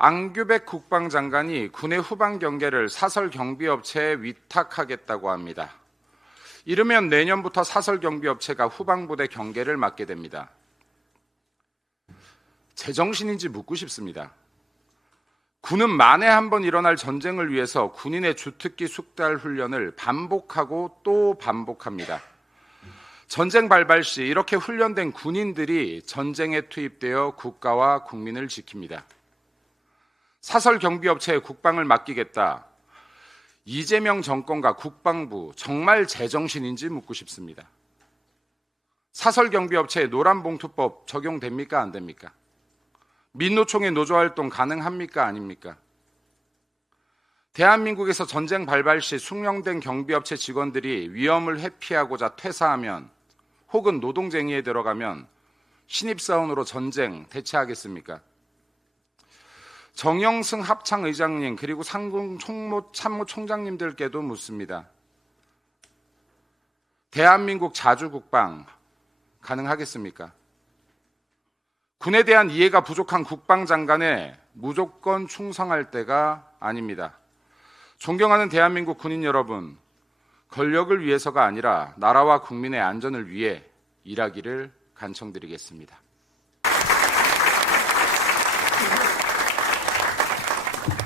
안규백 국방장관이 군의 후방 경계를 사설 경비업체에 위탁하겠다고 합니다. 이르면 내년부터 사설 경비업체가 후방부대 경계를 맡게 됩니다. 제정신인지 묻고 싶습니다. 군은 만에 한 번 일어날 전쟁을 위해서 군인의 주특기 숙달 훈련을 반복하고 또 반복합니다. 전쟁 발발 시 이렇게 훈련된 군인들이 전쟁에 투입되어 국가와 국민을 지킵니다. 사설 경비업체에 국방을 맡기겠다. 이재명 정권과 국방부 정말 제정신인지 묻고 싶습니다. 사설 경비업체에 노란봉투법 적용됩니까? 안 됩니까? 민노총의 노조활동 가능합니까? 아닙니까? 대한민국에서 전쟁 발발 시 숙련된 경비업체 직원들이 위험을 회피하고자 퇴사하면 혹은 노동쟁의에 들어가면 신입사원으로 전쟁 대체하겠습니까? 정영승 합창의장님 그리고 상공 참모총장님들께도 묻습니다. 대한민국 자주국방 가능하겠습니까? 군에 대한 이해가 부족한 국방장관에 무조건 충성할 때가 아닙니다. 존경하는 대한민국 군인 여러분, 권력을 위해서가 아니라 나라와 국민의 안전을 위해 일하기를 간청드리겠습니다.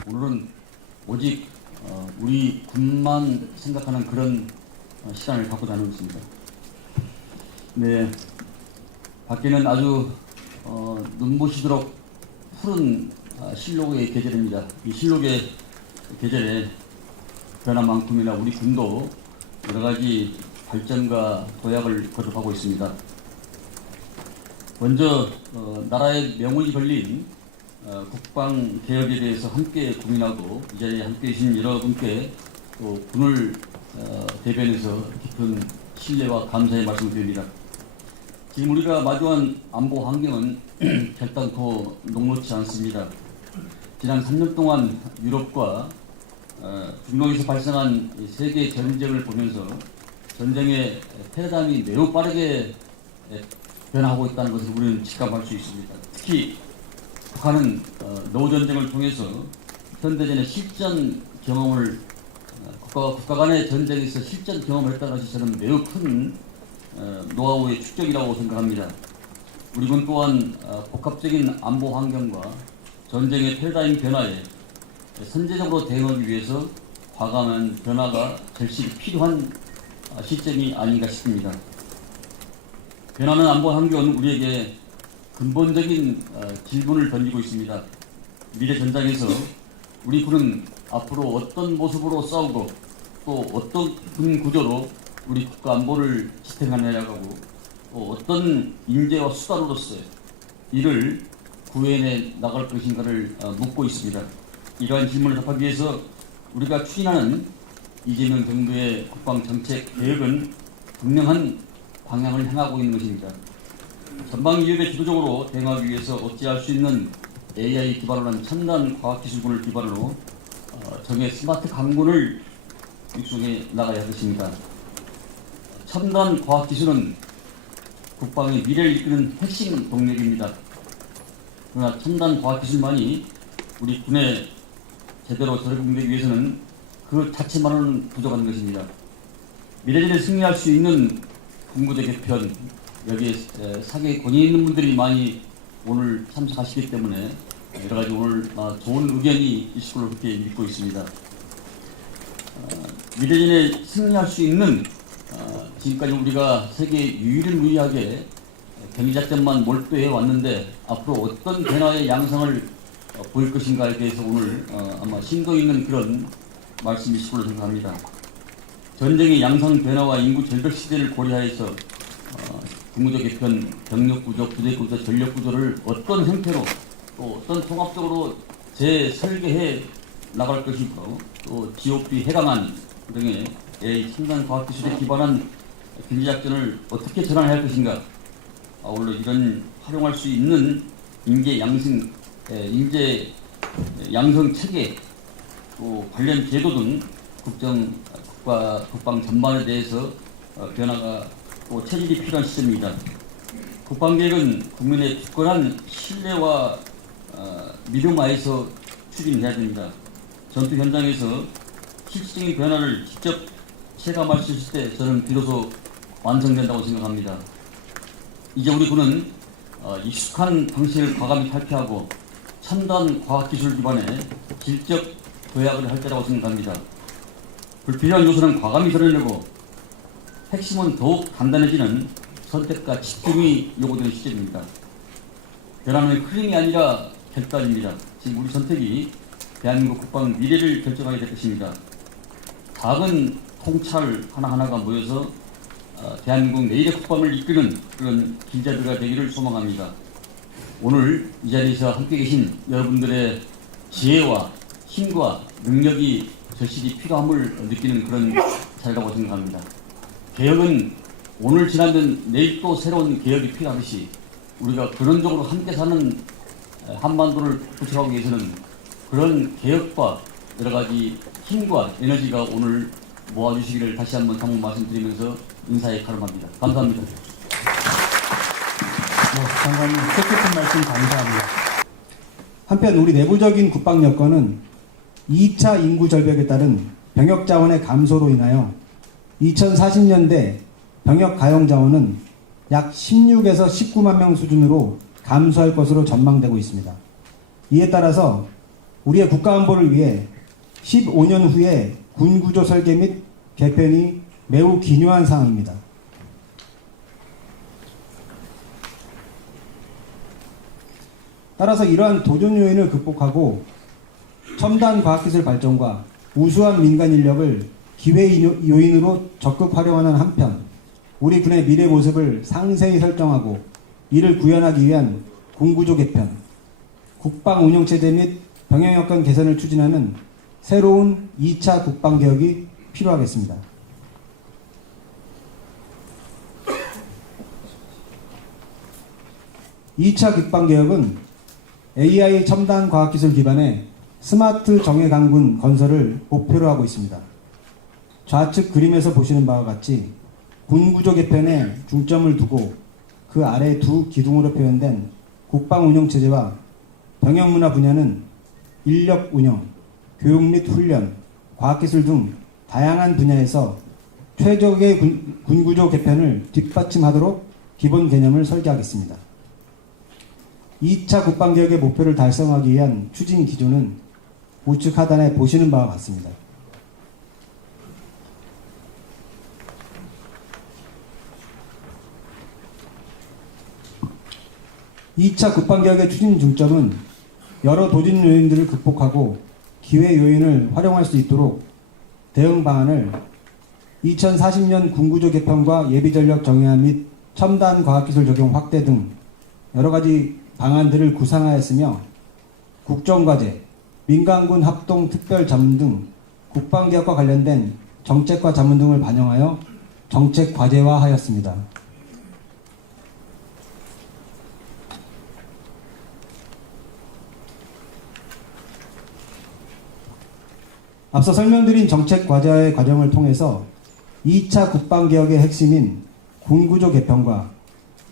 오늘은 오직 우리 군만 생각하는 그런 시간을 갖고자 하는 것입니다. 네, 밖에는 아주 눈부시도록 푸른 실록의 계절입니다. 이 실록의 계절에 변화만큼이나 우리 군도 여러 가지 발전과 도약을 거듭하고 있습니다. 먼저 나라의 명운이 걸린 국방 개혁에 대해서 함께 고민하고 이 자리에 함께 계신 여러분께 또 군을 대변해서 깊은 신뢰와 감사의 말씀을 드립니다. 지금 우리가 마주한 안보 환경은 결단코 녹록지 않습니다. 지난 3년 동안 유럽과 중동에서 발생한 세계 전쟁을 보면서 전쟁의 패러다임이 매우 빠르게 변화하고 있다는 것을 우리는 직감할 수 있습니다. 특히 북한은 노전쟁을 통해서 현대전의 실전 경험을 국가 간의 전쟁에서 실전 경험을 했다는 것이 저는 매우 큰 노하우의 축적이라고 생각합니다. 우리 군 또한 복합적인 안보 환경과 전쟁의 패러다임 변화에 선제적으로 대응하기 위해서 과감한 변화가 절실히 필요한 시점이 아닌가 싶습니다. 변하는 안보 환경은 우리에게 근본적인 질문을 던지고 있습니다. 미래 전장에서 우리 군은 앞으로 어떤 모습으로 싸우고 또 어떤 군 구조로 우리 국가 안보를 지탱하느냐고 또 어떤 인재와 수단으로서 이를 구현해 나갈 것인가를 묻고 있습니다. 이러한 질문을 답하기 위해서 우리가 추진하는 이재명 정부의 국방정책 개혁은 분명한 방향을 향하고 있는 것입니다. 전방 위협에 지도적으로 대응하기 위해서 어찌할 수 있는 AI 기반으로 한 첨단 과학기술군을 기반으로 정의 스마트 강군을 육성해 나가야 할 것입니다. 첨단 과학기술은 국방의 미래를 이끄는 핵심 동력입니다. 그러나 첨단 과학기술만이 우리 군에 제대로 적용되기 위해서는 그 자체만으로는 부족한 것입니다. 미래전에 승리할 수 있는 군부대 개편, 여기에 사계에 권위 있는 분들이 많이 오늘 참석하시기 때문에 여러 가지 오늘 좋은 의견이 있을 걸로 그렇게 믿고 있습니다. 미래전에 승리할 수 있는 지금까지 우리가 세계 유일무이하게 경기작전만 몰두해 왔는데 앞으로 어떤 변화의 양상을 보일 것인가에 대해서 오늘 아마 심도 있는 그런 말씀이실 걸로 생각합니다. 전쟁의 양상 변화와 인구 절벽 시대를 고려해서 군구조 개편, 병력 구조, 부대 구조, 전력 구조를 어떤 형태로 또 어떤 통합적으로 재설계해 나갈 것이고 또 GOP 해강안 등의 첨단 과학기술에 기반한 경제작전을 어떻게 전환할 것인가, 아울러 이런 활용할 수 있는 인재 양성 체계 또 관련 제도 등 국방 전반에 대해서 변화가 또 체질이 필요한 시점입니다. 국방계획은 국민의 굳건한 신뢰와 믿음 하에서 추진해야 됩니다. 전투 현장에서 실질적인 변화를 직접 체감할 수 있을 때 저는 비로소 완성된다고 생각합니다. 이제 우리 군은 익숙한 방식을 과감히 탈피하고 첨단 과학기술 기반의 질적 도약을 할 때라고 생각합니다. 불필요한 요소는 과감히 덜어내고 핵심은 더욱 단단해지는 선택과 집중이 요구되는 시점입니다. 변화는 흐름이 아니라 결단입니다. 지금 우리 선택이 대한민국 국방 미래를 결정하게 될 것입니다. 작은 통찰 하나하나가 모여서 대한민국 내일의 국방을 이끄는 그런 길잡이가 되기를 소망합니다. 오늘 이 자리에서 함께 계신 여러분들의 지혜와 힘과 능력이 절실히 필요함을 느끼는 그런 자리라고 생각합니다. 개혁은 오늘 지나면 내일 또 새로운 개혁이 필요하듯이 우리가 근원적으로 함께 사는 한반도를 구축하기 위해서는 그런 개혁과 여러 가지 힘과 에너지가 오늘 모아주시기를 다시 한번 당부 말씀드리면서 인사에 가름합니다. 감사합니다. 장관님 뜻깊은 말씀 감사합니다. 한편 우리 내부적인 국방 여건은 2차 인구 절벽에 따른 병역 자원의 감소로 인하여 2040년대 병역 가용 자원은 약 16에서 19만 명 수준으로 감소할 것으로 전망되고 있습니다. 이에 따라서 우리의 국가안보를 위해 15년 후에 군구조 설계 및 개편이 매우 기묘한 상황입니다. 따라서 이러한 도전 요인을 극복하고 첨단 과학기술 발전과 우수한 민간 인력을 기회 요인으로 적극 활용하는 한편 우리 군의 미래 모습을 상세히 설정하고 이를 구현하기 위한 군구조 개편, 국방 운영체제 및 병역 여건 개선을 추진하는 새로운 2차 국방개혁이 필요하겠습니다. (2차) 국방개혁은 AI 첨단 과학기술 기반의 스마트 정예강군 건설을 목표로 하고 있습니다. 좌측 그림에서 보시는 바와 같이 군구조 개편에 중점을 두고 그 아래 두 기둥으로 표현된 국방운영체제와 병역문화 분야는 인력 운영, 교육 및 훈련, 과학기술 등 다양한 분야에서 최적의 군구조 개편을 뒷받침하도록 기본 개념을 설계하겠습니다. 2차 국방개혁의 목표를 달성하기 위한 추진 기조는 우측 하단에 보시는 바와 같습니다. 2차 국방개혁의 추진 중점은 여러 도전 요인들을 극복하고 기회 요인을 활용할 수 있도록 대응 방안을 2040년 군구조 개편과 예비전력 정예화 및 첨단 과학기술 적용 확대 등 여러 가지 방안들을 구상하였으며 국정과제, 민간군 합동 특별 자문 등 국방개혁과 관련된 정책과 자문 등을 반영하여 정책 과제화하였습니다. 앞서 설명드린 정책 과제화의 과정을 통해서 2차 국방개혁의 핵심인 군구조 개편과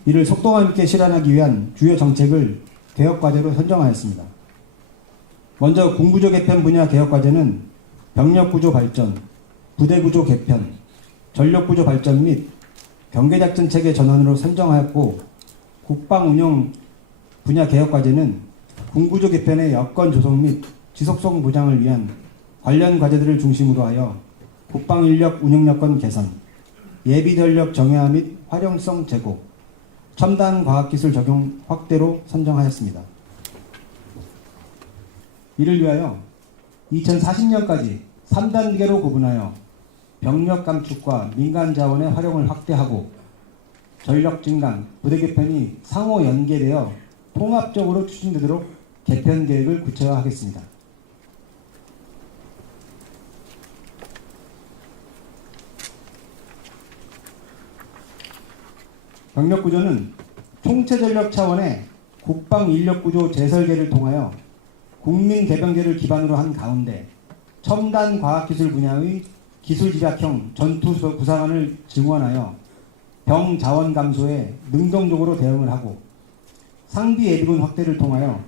이를 속도감 있게 실현하기 위한 주요 정책을 개혁과제로 선정하였습니다. 먼저 군구조 개편 분야 개혁과제는 병력구조 발전, 부대구조 개편, 전력구조 발전 및 경계작전체계 전환으로 선정하였고 국방운영 분야 개혁과제는 군구조 개편의 여건 조성 및 지속성 보장을 위한 관련 과제들을 중심으로 하여 국방인력 운영여건 개선, 예비전력 정예화 및 활용성 제고, 첨단 과학기술 적용 확대로 선정하였습니다. 이를 위하여 2040년까지 3단계로 구분하여 병력 감축과 민간 자원의 활용을 확대하고 전력 증강, 부대 개편이 상호 연계되어 통합적으로 추진되도록 개편 계획을 구체화하겠습니다. 병력구조는 총체전력 차원의 국방인력구조 재설계를 통하여 국민개병제를 기반으로 한 가운데 첨단 과학기술 분야의 기술집약형 전투 구상안을 증원하여 병 자원 감소에 능동적으로 대응을 하고 상비 예비군 확대를 통하여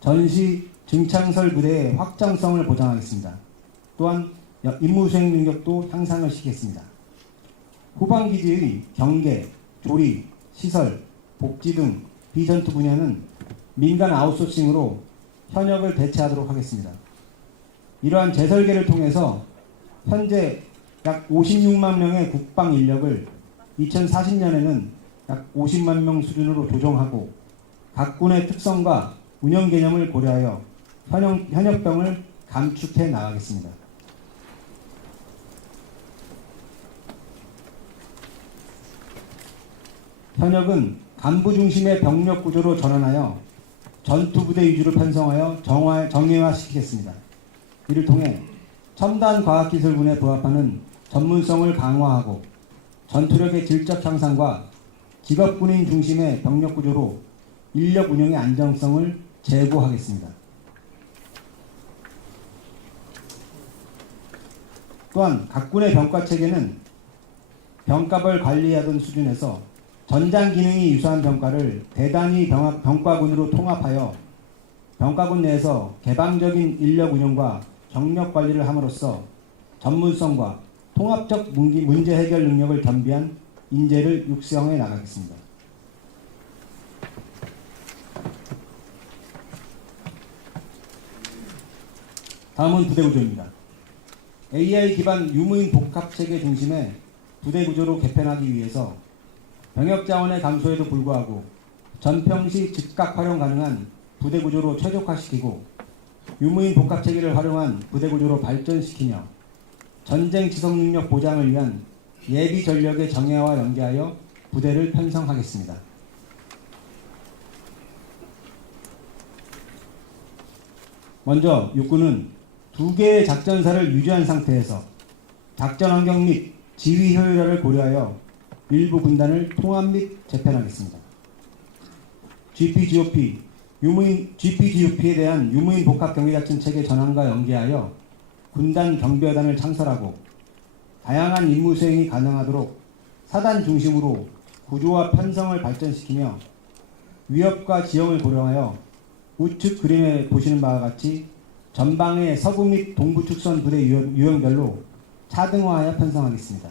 전시 증창설 부대의 확장성을 보장하겠습니다. 또한 임무 수행 능력도 향상을 시키겠습니다. 후방기지의 경계, 조리, 시설, 복지 등 비전투 분야는 민간 아웃소싱으로 현역을 대체하도록 하겠습니다. 이러한 재설계를 통해서 현재 약 56만 명의 국방 인력을 2040년에는 약 50만 명 수준으로 조정하고 각 군의 특성과 운영 개념을 고려하여 현역병을 감축해 나가겠습니다. 현역은 간부 중심의 병력 구조로 전환하여 전투부대 위주로 편성하여 정예화시키겠습니다. 이를 통해 첨단 과학기술군에 부합하는 전문성을 강화하고 전투력의 질적 향상과 직업군인 중심의 병력 구조로 인력 운영의 안정성을 제고하겠습니다. 또한 각 군의 병과 체계는 병값을 관리하던 수준에서 전장 기능이 유사한 병과를 대단위 병과군으로 통합하여 병과군 내에서 개방적인 인력 운영과 경력 관리를 함으로써 전문성과 통합적 문제 해결 능력을 겸비한 인재를 육성해 나가겠습니다. 다음은 부대 구조입니다. AI 기반 유무인 복합체계 중심의 부대 구조로 개편하기 위해서 병역 자원의 감소에도 불구하고 전평시 즉각 활용 가능한 부대 구조로 최적화시키고 유무인 복합체계를 활용한 부대 구조로 발전시키며 전쟁 지속 능력 보장을 위한 예비 전력의 정예화와 연계하여 부대를 편성하겠습니다. 먼저 육군은 2개의 작전사를 유지한 상태에서 작전 환경 및 지휘 효율화를 고려하여 일부 군단을 통합 및 재편하겠습니다. GPGOP에 대한 유무인 복합 경비작전 체계 전환과 연계하여 군단 경비여단을 창설하고 다양한 임무 수행이 가능하도록 사단 중심으로 구조와 편성을 발전시키며 위협과 지형을 고려하여 우측 그림에 보시는 바와 같이 전방의 서부 및 동부 축선 부대 유형별로 차등화하여 편성하겠습니다.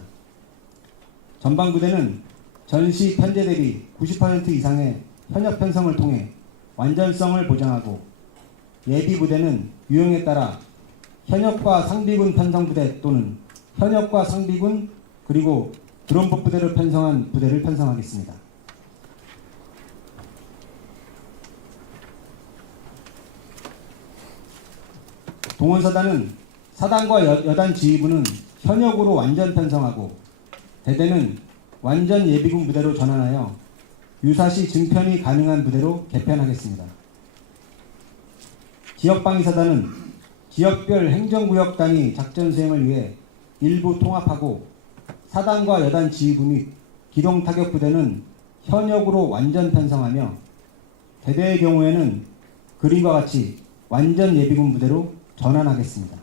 전방부대는 전시 편제 대비 90% 이상의 현역 편성을 통해 완전성을 보장하고 예비부대는 유형에 따라 현역과 상비군 편성부대 또는 현역과 상비군 그리고 드론법 부대를 편성한 부대를 편성하겠습니다. 동원사단은 사단과 여단 지휘부는 현역으로 완전 편성하고 대대는 완전 예비군 부대로 전환하여 유사시 증편이 가능한 부대로 개편하겠습니다. 지역방위사단은 지역별 행정구역 단위 작전 수행을 위해 일부 통합하고 사단과 여단 지휘부 및 기동타격부대는 현역으로 완전 편성하며 대대의 경우에는 그림과 같이 완전 예비군 부대로 전환하겠습니다.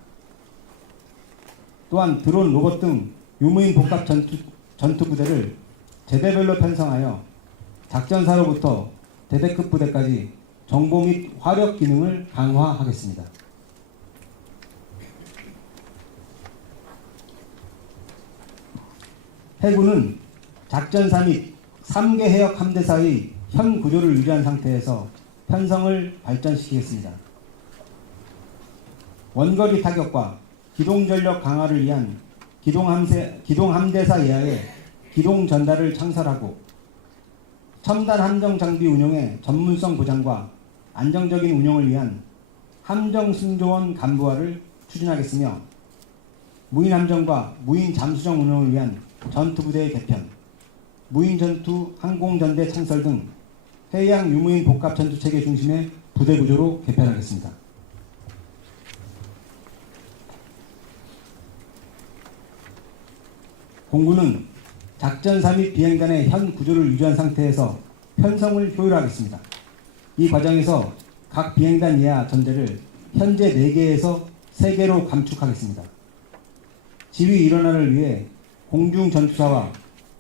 또한 드론, 로봇 등 유무인 복합 전투 부대를 제대별로 편성하여 작전사로부터 대대급 부대까지 정보 및 화력 기능을 강화하겠습니다. 해군은 작전사 및 3개 해역 함대사의 현 구조를 유지한 상태에서 편성을 발전시키겠습니다. 원거리 타격과 기동전력 강화를 위한 기동함대사 예하의 기동 전달을 창설하고 첨단 함정 장비 운용의 전문성 보장과 안정적인 운영을 위한 함정 승조원 간부화를 추진하겠으며 무인 함정과 무인 잠수정 운영을 위한 전투부대의 개편, 무인 전투 항공전대 창설 등 해양 유무인 복합 전투체계 중심의 부대 구조로 개편하겠습니다. 공군은 작전사 및 비행단의 현 구조를 유지한 상태에서 편성을 효율화하겠습니다. 이 과정에서 각 비행단 이하 전대를 현재 4개에서 3개로 감축하겠습니다. 지휘 일원화를 위해 공중전투사와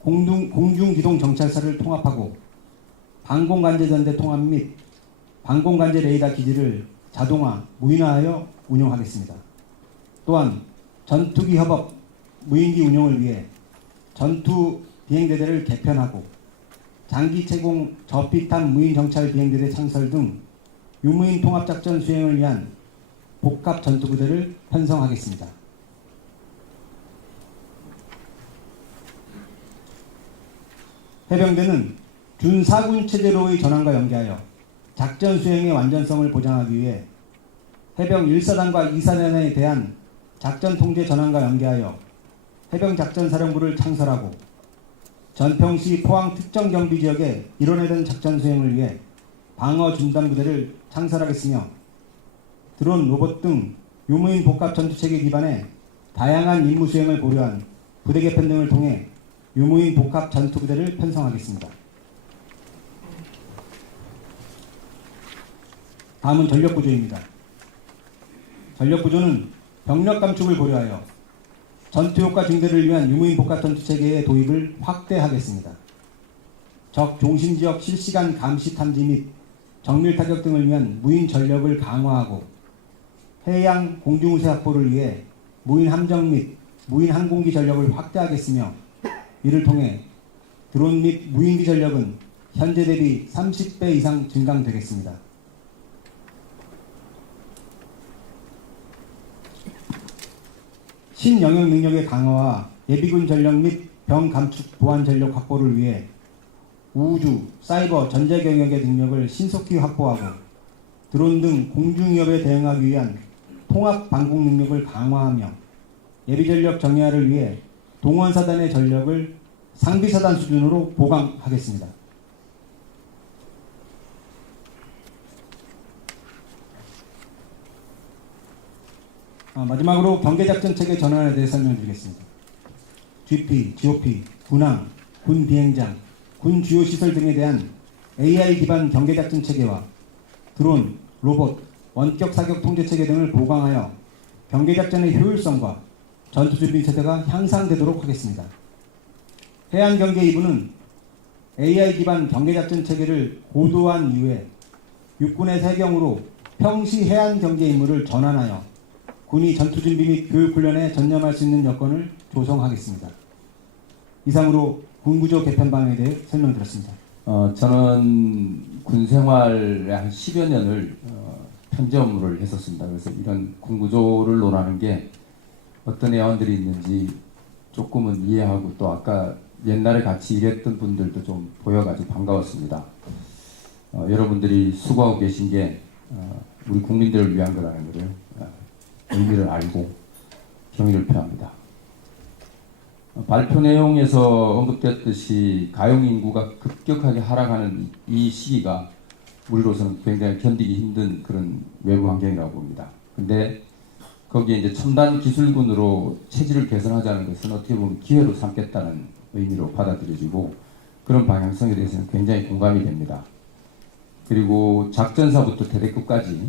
공중기동정찰사를 통합하고 방공관제전대 통합 및 방공관제 레이더 기지를 자동화, 무인화하여 운용하겠습니다. 또한 전투기 협업, 무인기 운용을 위해 전투 비행대대를 개편하고 장기 채공 저피탄 무인 정찰 비행대대 창설 등 유무인 통합작전 수행을 위한 복합 전투부대를 편성하겠습니다. 해병대는 준사군 체제로의 전환과 연계하여 작전 수행의 완전성을 보장하기 위해 해병 1사단과 2사단에 대한 작전 통제 전환과 연계하여 해병작전사령부를 창설하고 전평시 포항 특정 경비 지역에 일원화된 작전 수행을 위해 방어 중단 부대를 창설하겠으며 드론, 로봇 등 유무인 복합 전투체계 기반의 다양한 임무 수행을 고려한 부대 개편 등을 통해 유무인 복합 전투부대를 편성하겠습니다. 다음은 전력구조입니다. 전력구조는 병력 감축을 고려하여 전투효과 증대를 위한 유무인 복합 전투체계의 도입을 확대하겠습니다. 적 중심지역 실시간 감시 탐지 및 정밀 타격 등을 위한 무인 전력을 강화하고 해양 공중우세 확보를 위해 무인 함정 및 무인 항공기 전력을 확대하겠으며 이를 통해 드론 및 무인기 전력은 현재 대비 30배 이상 증강되겠습니다. 신영역 능력의 강화와 예비군 전력 및 병 감축 보안 전력 확보를 위해 우주, 사이버, 전자 경영의 능력을 신속히 확보하고 드론 등 공중 위협에 대응하기 위한 통합 방공 능력을 강화하며 예비 전력 정예화를 위해 동원사단의 전력을 상비사단 수준으로 보강하겠습니다. 마지막으로 경계작전체계 전환에 대해 설명드리겠습니다. GP, GOP, 군항, 군 비행장, 군 주요 시설 등에 대한 AI 기반 경계작전체계와 드론, 로봇, 원격 사격 통제체계 등을 보강하여 경계작전의 효율성과 전투준비 세대가 향상되도록 하겠습니다. 해안경계 2부는 AI 기반 경계작전체계를 고도화한 이후에 육군의 세경으로 평시 해안경계 임무를 전환하여 군이 전투준비 및 교육훈련에 전념할 수 있는 여건을 조성하겠습니다. 이상으로 군구조 개편 방안에 대해 설명드렸습니다. 저는 군 생활의 한 10여 년을 편제 업무를 했었습니다. 그래서 이런 군구조를 논하는 게 어떤 애완들이 있는지 조금은 이해하고 또 아까 옛날에 같이 일했던 분들도 좀 보여가지고 반가웠습니다. 여러분들이 수고하고 계신 게 우리 국민들을 위한 거라는 거를 의미를 알고 경의를 표합니다. 발표 내용에서 언급됐듯이 가용 인구가 급격하게 하락하는 이 시기가 우리로서는 굉장히 견디기 힘든 그런 외부 환경이라고 봅니다. 근데 거기에 이제 첨단 기술군으로 체질을 개선하자는 것은 어떻게 보면 기회로 삼겠다는 의미로 받아들여지고 그런 방향성에 대해서는 굉장히 공감이 됩니다. 그리고 작전사부터 대대급까지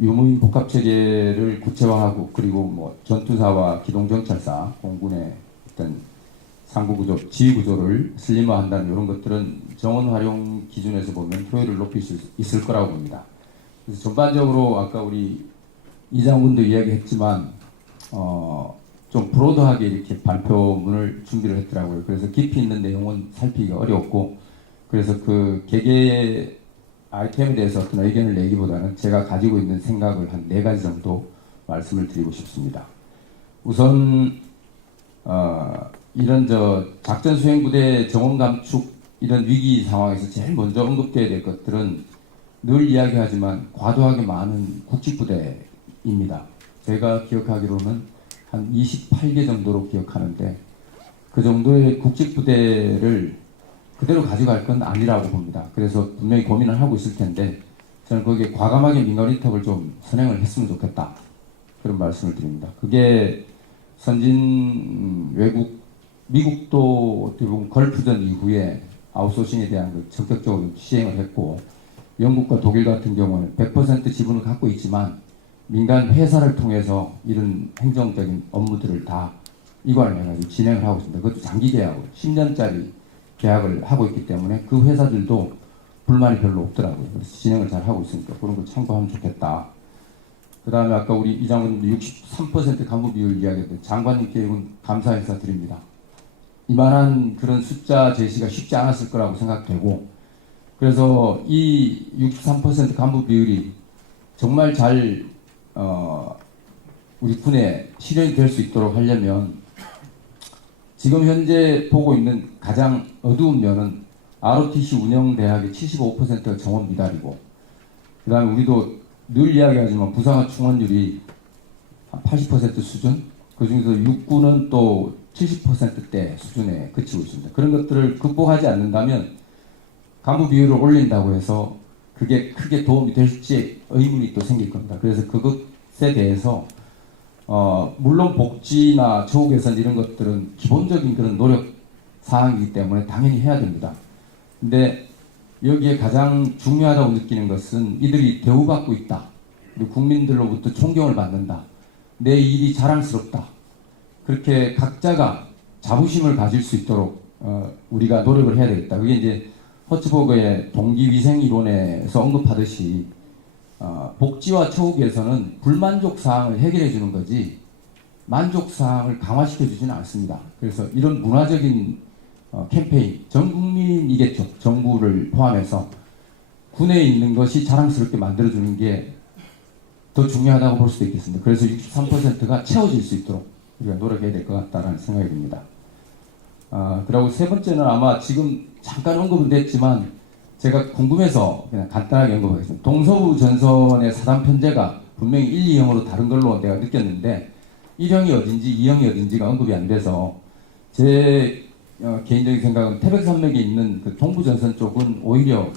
유무인 복합체계를 구체화하고 그리고 뭐 전투사와 기동정찰사, 공군의 어떤 상부구조, 지휘구조를 슬림화한다는 이런 것들은 정원 활용 기준에서 보면 효율을 높일 수 있을 거라고 봅니다. 그래서 전반적으로 아까 우리 이장군도 이야기했지만 좀 브로드하게 이렇게 발표문을 준비를 했더라고요. 그래서 깊이 있는 내용은 살피기가 어렵고 그래서 그 개개의 아이템에 대해서 어떤 의견을 내기보다는 제가 가지고 있는 생각을 한 4가지 정도 말씀을 드리고 싶습니다. 우선 이런 작전 수행 부대 정원 감축 이런 위기 상황에서 제일 먼저 언급돼야 될 것들은 늘 이야기하지만 과도하게 많은 국직부대입니다. 제가 기억하기로는 한 28개 정도로 기억하는데 그 정도의 국직부대를 그대로 가져갈 건 아니라고 봅니다. 그래서 분명히 고민을 하고 있을 텐데 저는 거기에 과감하게 민간 위탁을 좀 선행을 했으면 좋겠다. 그런 말씀을 드립니다. 그게 선진 외국, 미국도 어떻게 보면 걸프전 이후에 아웃소싱에 대한 걸 적극적으로 시행을 했고 영국과 독일 같은 경우는 100% 지분을 갖고 있지만 민간 회사를 통해서 이런 행정적인 업무들을 다 이관을 해가지고 진행을 하고 있습니다. 그것도 장기 계약으로 10년짜리 계약을 하고 있기 때문에 그 회사들도 불만이 별로 없더라고요. 그래서 진행을 잘 하고 있으니까 그런 걸 참고하면 좋겠다. 그 다음에 아까 우리 이 장관님도 63% 간부 비율 이야기했는데 장관님께 이건 감사 인사 드립니다. 이만한 그런 숫자 제시가 쉽지 않았을 거라고 생각되고, 그래서 이 63% 간부 비율이 정말 잘 우리 군에 실현이 될 수 있도록 하려면 지금 현재 보고 있는 가장 어두운 면은 ROTC 운영대학의 75%가 정원 미달이고, 그 다음에 우리도 늘 이야기하지만 부상화 충원율이 한 80% 수준, 그 중에서 육군은 또 70%대 수준에 그치고 있습니다. 그런 것들을 극복하지 않는다면 간부 비율을 올린다고 해서 그게 크게 도움이 될지 의문이 또 생길 겁니다. 그래서 그것에 대해서 물론 복지나 처우 개선 이런 것들은 기본적인 그런 노력 사항이기 때문에 당연히 해야 됩니다. 근데 여기에 가장 중요하다고 느끼는 것은 이들이 대우받고 있다. 그리고 국민들로부터 존경을 받는다. 내 일이 자랑스럽다. 그렇게 각자가 자부심을 가질 수 있도록 우리가 노력을 해야 되겠다. 그게 이제 허츠버그의 동기위생 이론에서 언급하듯이 복지와 처우 개선은 불만족 사항을 해결해 주는 거지 만족 사항을 강화시켜 주지는 않습니다. 그래서 이런 문화적인 캠페인, 전 국민이겠죠. 정부를 포함해서 군에 있는 것이 자랑스럽게 만들어주는 게 더 중요하다고 볼 수도 있겠습니다. 그래서 63%가 채워질 수 있도록 우리가 노력해야 될 것 같다는 생각이 듭니다. 그리고 세 번째는 아마 지금 잠깐 언급은 됐지만 제가 궁금해서 그냥 간단하게 언급하겠습니다. 동서부 전선의 사단 편제가 분명히 1, 2형으로 다른 걸로 내가 느꼈는데 1형이 어딘지 2형이 어딘지가 언급이 안 돼서 제 개인적인 생각은 태백산맥에 있는 그 동부전선 쪽은 오히려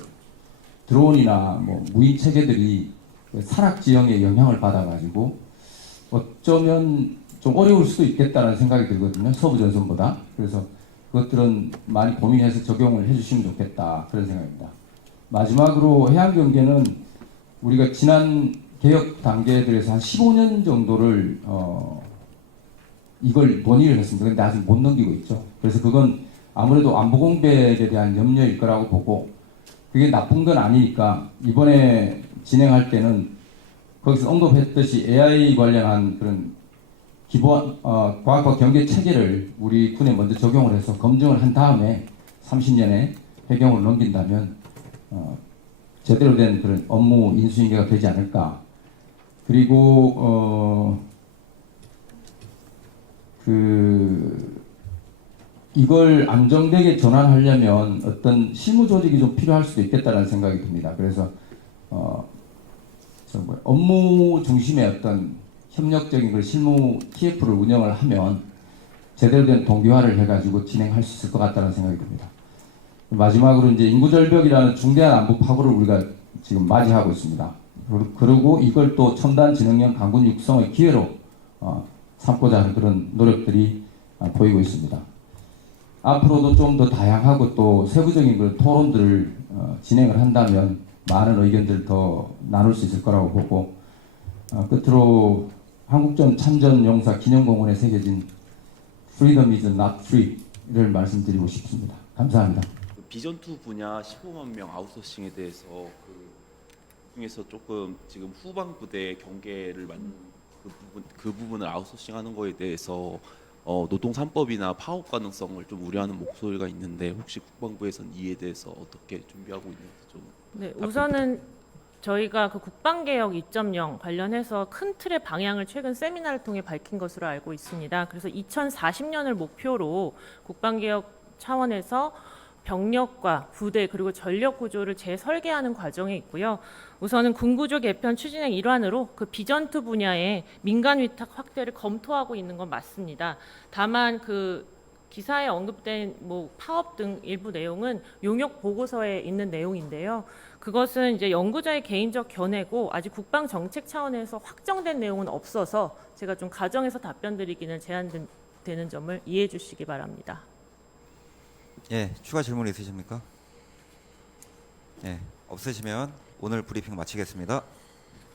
드론이나 뭐 무인 체계들이 산악 지형에 영향을 받아가지고 어쩌면 좀 어려울 수도 있겠다는 생각이 들거든요. 서부전선보다. 그래서 그것들은 많이 고민해서 적용을 해주시면 좋겠다. 그런 생각입니다. 마지막으로 해양경계는 우리가 지난 개혁 단계들에서 한 15년 정도를 이걸 논의를 했습니다. 근데 아직 못 넘기고 있죠. 그래서 그건 아무래도 안보 공백에 대한 염려일 거라고 보고 그게 나쁜 건 아니니까 이번에 진행할 때는 거기서 언급했듯이 AI 관련한 그런 기본 과학과 경계 체계를 우리 군에 먼저 적용을 해서 검증을 한 다음에 30년에 해경으로 넘긴다면 제대로 된 그런 업무 인수인계가 되지 않을까. 그리고 이걸 안정되게 전환하려면 어떤 실무 조직이 좀 필요할 수도 있겠다는 생각이 듭니다. 그래서 업무 중심의 어떤 협력적인 그 실무 TF를 운영을 하면 제대로 된 동기화를 해가지고 진행할 수 있을 것 같다는 생각이 듭니다. 마지막으로 이제 인구절벽이라는 중대한 안보 파고를 우리가 지금 맞이하고 있습니다. 그리고 이걸 또 첨단 지능형 강군 육성의 기회로 삼고자 하는 그런 노력들이 보이고 있습니다. 앞으로도 좀 더 다양하고 또 세부적인 그런 토론들을 진행을 한다면 많은 의견들을 더 나눌 수 있을 거라고 보고 끝으로 한국전 참전용사 기념공원에 새겨진 Freedom is not free를 말씀드리고 싶습니다. 감사합니다. 비전2 분야 15만 명 아웃소싱에 대해서 그 중에서 조금 지금 후방 부대 경계를 만든 그 부분을 아웃소싱하는 거에 대해서 노동 3법이나 파업 가능성을 좀 우려하는 목소리가 있는데 혹시 국방부에서는 이에 대해서 어떻게 준비하고 있는지 좀. 네, 우선은 저희가 그 국방개혁 2.0 관련해서 큰 틀의 방향을 최근 세미나를 통해 밝힌 것으로 알고 있습니다. 그래서 2040년을 목표로 국방개혁 차원에서 병력과 부대 그리고 전력 구조를 재설계하는 과정에 있고요. 우선은 군구조 개편 추진의 일환으로 그 비전2 분야의 민간 위탁 확대를 검토하고 있는 건 맞습니다. 다만 그 기사에 언급된 뭐 파업 등 일부 내용은 용역 보고서에 있는 내용인데요. 그것은 이제 연구자의 개인적 견해고 아직 국방 정책 차원에서 확정된 내용은 없어서 제가 좀 가정에서 답변 드리기는 제한되는 점을 이해해 주시기 바랍니다. 예, 추가 질문 있으십니까? 예, 없으시면 오늘 브리핑 마치겠습니다.